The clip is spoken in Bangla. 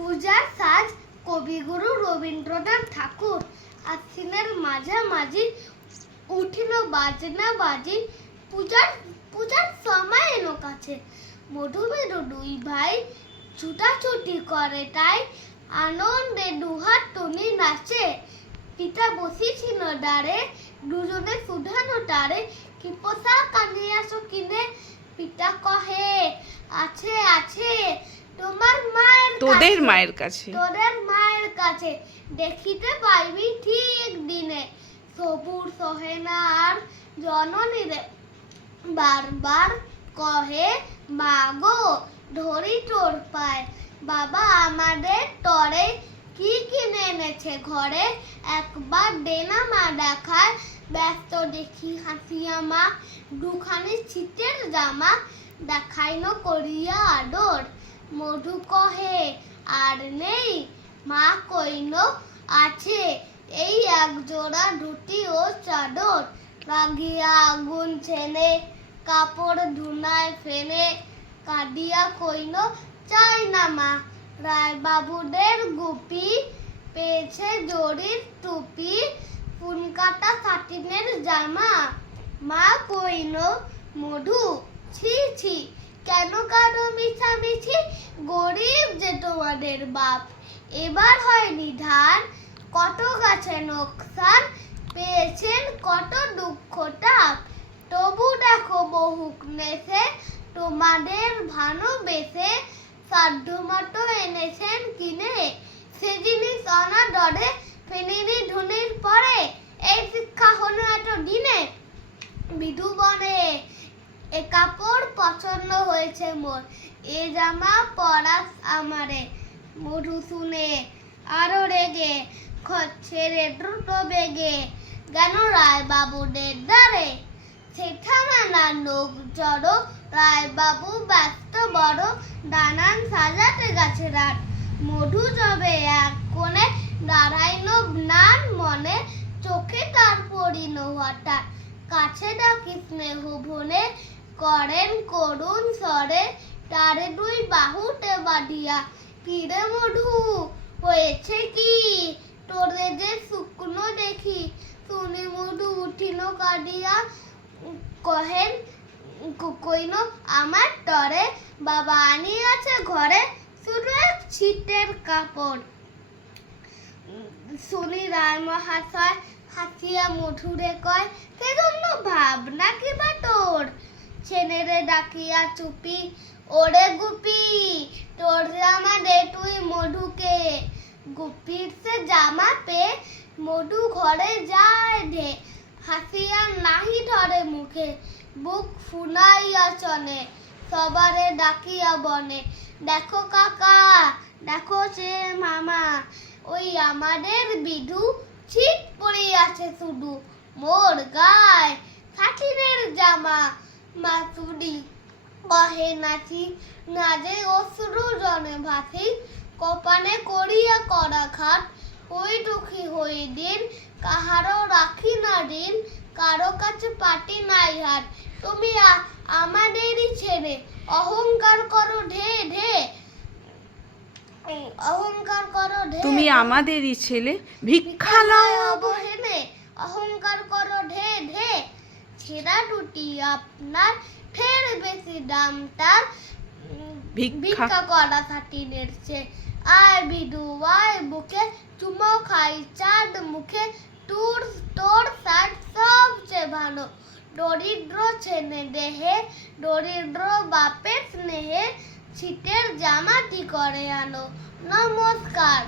পূজার সাজ কবিগুরু রবীন্দ্রনাথ ঠাকুর। আশ্বিনের মাঝামাঝি উঠিল বাজনা বাজি, পূজার সময় এলো কাছে। মধুমেরু দুই ভাই ছুটাছুটি করে তাই, আনন্দে দুহাত তুলি নাচে। পিতা বসেছিল ডারে, দুজনে শুধানো তারে, কি পোশাক আনিয়াছ কিনে? পিতা কহে, আছে আছে তোদের মায়ের কাছে, দেখিতে পাইবি ঠিক দিনে। সবুর সহে না আর জননী রে বারবার কহে, মা গো ধরি তোর পায়, বাবা আমাদের তরে কি কিনে এনেছে ঘরে? একবার দেনা মা দেখায়, ব্যস্ত দেখি হাসিয়া মা, দুখানি ছিটের জামা দেখাইল করিয়া আদর। মধু কহে, আর নেই? মা কইল, আছে এই এক জোড়া ধুতি ও চাদর। রাগিয়া আগুন ছেনে, কাপড় ধুনায় ফেনে, কাঁদিয়া কইল, চাই না মা। রায় বাবুদের গুপি পেয়েছে জরির টুপি, ফুনকাটা সাটিনের জামা। মা কইল, মধু ছি ছি, কেন কারো মিছামিছি? গরিব যে তোমাদের বাপ, এবার হয়নি ধান, কত গাছে নোকসান, পেয়েছেন কত দুঃখ তাপ। তবু দেখো বহুক নেশে, তোমাদের ভালোবেসে, সাধ্যমতো এনেছেন কিনে। সে জিনিস অনাদরে ফেনিনি ধুলির পরে, এই শিক্ষা হলো এত দিনে। বিধু বলে, এ কাপড় পছন্দ হয়েছে মোর, এ জামা পরাস আমারে। মধু শুনে আরো রেগে, ছেড়ে দ্রুত বেগে গেল রায় বাবুদের দ্বারে। সেখানে না লোক জড়ো, রায় বাবু ব্যস্ত বড়, দানান সাজাতে গেছে রাত। মধু যবে এক কোণে দাঁড়াইল ম্লান মনে, চোখে তার পড়িল হঠাৎ, কাছে ডাকি স্নেহ ভনে, করেন করুণ স্বরে, তারে দুই বাহুতে বাঁধিয়া। কিরে মধু, হয়েছে কি? তোরে যে শুকনো দেখি। শুনি মধু উঠিল কাঁদিয়া, কহেন কইল, আমার তরে বাবা আনিয়াছে ঘরে শুধু এক ছিটের কাপড়। শুনি রায় মহাশয় হাসিয়া মধুরে কয়, সেজন্য ভাবনা কি বা তোর? ছেলেরে ডাকিয়া চুপি, ওরে গুপি, তোর জামা দে তুই মধুকে। গুপির সে জামা পেয়ে মধু ঘরে যায় ঢে, হাসিয়া নাহি ধরে মুখে, বুক ফুনাইয়া চনে, সবারে ডাকিয়া বনে, দেখো কাকা, দেখো সে মামা, ওই আমাদের বিধু ছিট পড়িয়াছে শুধু মোর গায় সাটিনের জামা। মাতুরি কহে নাচি, না যে অশ্রু জনে ভাসি, কপালে করিয়া করাঘাত, ওই দুঃখী হই দিন, কাহারও রাখি না দিন, কারো কাছে পাটি নাই হাত। তুমি আমাদেরই ছেড়ে অহংকার করো ঢে ঢে, অহংকার করো ঢে, তুমি আমাদেরই ছেলে, ভিক্ষা লও অবহেলে, অহংকার করো ঢে ঢে। ছেঁড়া দুটি আপনার, ফের বেশি দাম তার, ভিক্ষা করা সাটিনের চেয়ে। আয় বিধু আয় বুকে, চুমো খাই চাঁদ মুখে, তোর সাজ সবচেয়ে ভালো, দরিদ্র ছেলে দেহে, দরিদ্র বাপের স্নেহে, ছিটের জামাটি করে আনো। নমস্কার।